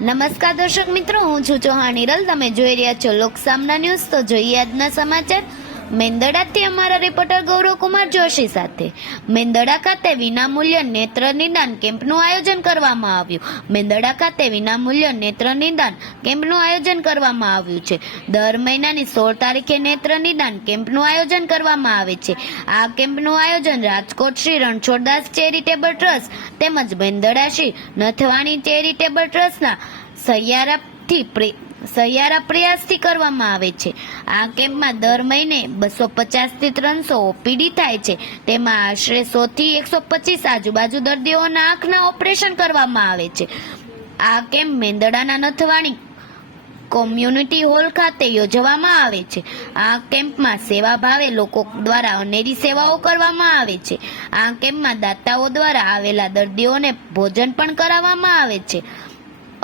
નમસ્કાર દર્શક મિત્રો, હું છું ચૌહાણ હિરલ. તમે જોઈ રહ્યા છો લોકસામના ન્યૂઝ. તો જોઈએ આજના સમાચાર. મેંદડાથી અમારા રિપોર્ટર ગૌરવકુમાર જોશી સાથે. મેંદડા ખાતે વિનામૂલ્ય નેત્ર નિદાન કેમ્પનું આયોજન કરવામાં આવ્યું. મેંદડા ખાતે વિનામૂલ્ય નેત્ર નિદાન કેમ્પનું આયોજન કરવામાં આવ્યું છે. દર મહિનાની 16 તારીખે નેત્ર નિદાન કેમ્પનું આયોજન કરવામાં આવે છે. આ કેમ્પનું આયોજન રાજકોટ શ્રી રણછોડદાસ ચેરિટેબલ ટ્રસ્ટ તેમજ મેંદડા શ્રી નથવાણી ચેરિટેબલ ટ્રસ્ટના સહિયારા પ્રયાસથી કરવામાં આવે છે. આ કેમ્પમાં દર મહિને 250 થી 300 ઓપીડી થાય છે. તેમાં આશરે 100 થી 125 આજુબાજુ દર્દીઓના આંખના ઓપરેશન કરવામાં આવે છે. આ કેમ્પ મેંદડાના નથવાણી કોમ્યુનિટી હોલ ખાતે યોજવામાં આવે છે. આ કેમ્પમાં સેવા ભાવે લોકો દ્વારા અનેરી સેવાઓ કરવામાં આવે છે. આ કેમ્પમાં દાતાઓ દ્વારા આવેલા દર્દીઓને ભોજન પણ કરાવવામાં આવે છે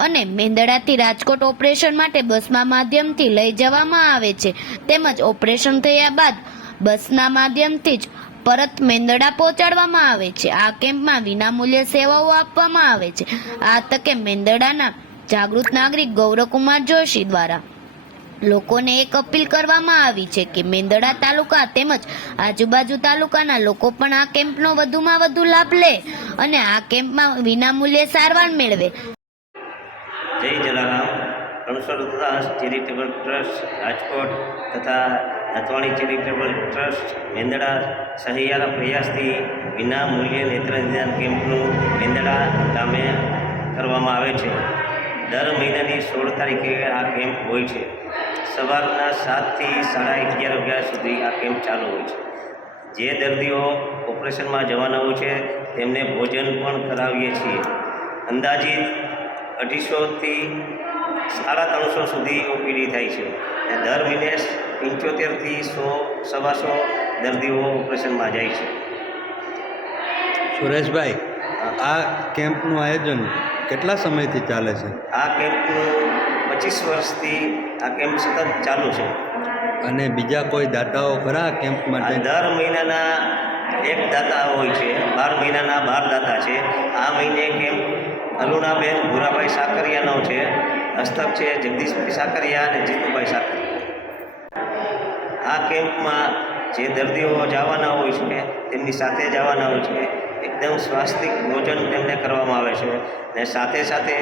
અને મેંદડાથી રાજકોટ ઓપરેશન માટે બસના માધ્યમથી લઈ જવામાં આવે છે. તેમજ ઓપરેશન થયા બાદ બસના માધ્યમથી જ પરત મેંદડા પહોંચાડવામાં આવે છે. આ કેમ્પમાં વિનામૂલ્ય સેવાઓ આપવામાં આવે છે. આ તકે મેંદડાના જાગૃત નાગરિક ગૌરવકુમાર જોશી દ્વારા લોકોને એક અપીલ કરવામાં આવી છે કે મેંદડા તાલુકા તેમજ આજુબાજુ તાલુકાના લોકો પણ આ કેમ્પનો વધુમાં વધુ લાભ લે અને આ કેમ્પમાં વિનામૂલ્યે સારવાર મેળવે. જય જલારામ. રણછોડદાસ ચેરિટેબલ ટ્રસ્ટ રાજકોટ તથા નથવાણી ચેરિટેબલ ટ્રસ્ટ મેંદડા સહિયારા પ્રયાસથી વિના મૂલ્યે નેત્ર નિદાન કેમ્પનું મેંદડા ગામે કરવામાં આવે છે. દર મહિનાની 16 તારીખે આ કેમ્પ હોય છે. સવારના 7 થી 11:30 વાગ્યા સુધી આ કેમ્પ ચાલુ હોય છે. જે દર્દીઓ ઓપરેશનમાં જવાના હોય છે તેમને ભોજન પણ કરાવીએ છીએ. અંદાજિત 250 થી 350 સુધી ઓપીડી થાય છે. દર મહિને 75 થી 100-125 દર્દીઓ ઓપરેશનમાં જાય છે. સુરેશભાઈ, આ કેમ્પનું આયોજન કેટલા સમયથી ચાલે છે? આ કેમ્પનું 25 વર્ષથી આ કેમ્પ સતત ચાલુ છે. અને બીજા કોઈ દાતાઓ ખરા કેમ્પ માટે? દર મહિનાના એક દાતા હોય છે. 12 મહિનાના 12 દાતા છે. આ મહિને કેમ્પ અરુણાબેન ભૂરાભાઈ સાકરિયાનો છે. હસ્તક છે જગદીશભાઈ સાકરિયા અને જીતુભાઈ સાકરિયા. આ કેમ્પમાં જે દર્દીઓ જવાના હોય છે તેમની સાથે જવાના હોય છે. એકદમ સ્વાસ્થિક ભોજન તેમને કરવામાં આવે છે અને સાથે સાથે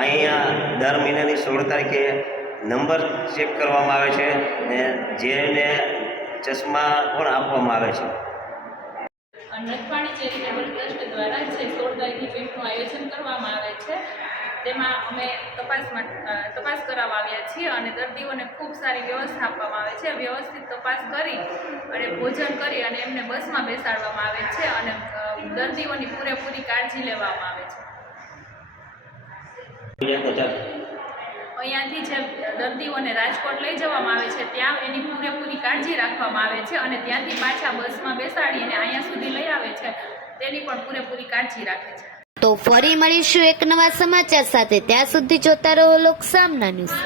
અહીંયા દર મહિનાની 16 તારીખે નંબર ચેક કરવામાં આવે છે અને જેને ચશ્મા પણ આપવામાં આવે છે. નથવાણી ચેરિટેબલ ટ્રસ્ટ દ્વારા જે 16 તારીખે કેમ્પનું આયોજન કરવામાં આવે છે તેમાં અમે તપાસ કરાવવા આવ્યા છીએ અને દર્દીઓને ખૂબ સારી વ્યવસ્થા આપવામાં આવે છે. વ્યવસ્થિત તપાસ કરી અને ભોજન કરી અને એમને બસમાં બેસાડવામાં આવે છે અને દર્દીઓની પૂરેપૂરી કાળજી લેવામાં આવે છે. અહીંયાથી જે દર્દીઓને રાજકોટ લઈ જવામાં આવે છે ત્યાં એની પૂરેપૂરી કાળજી રાખવામાં આવે છે અને ત્યાંથી પાછા બસમાં બેસાડી અને અહીંયા સુધી લઈ આવે છે તેની પણ પૂરેપૂરી કાળજી રાખે છે. તો ફરી મળીશું એક નવા સમાચાર સાથે. ત્યાં સુધી જોતા રહો લોકસામના ન્યૂઝ.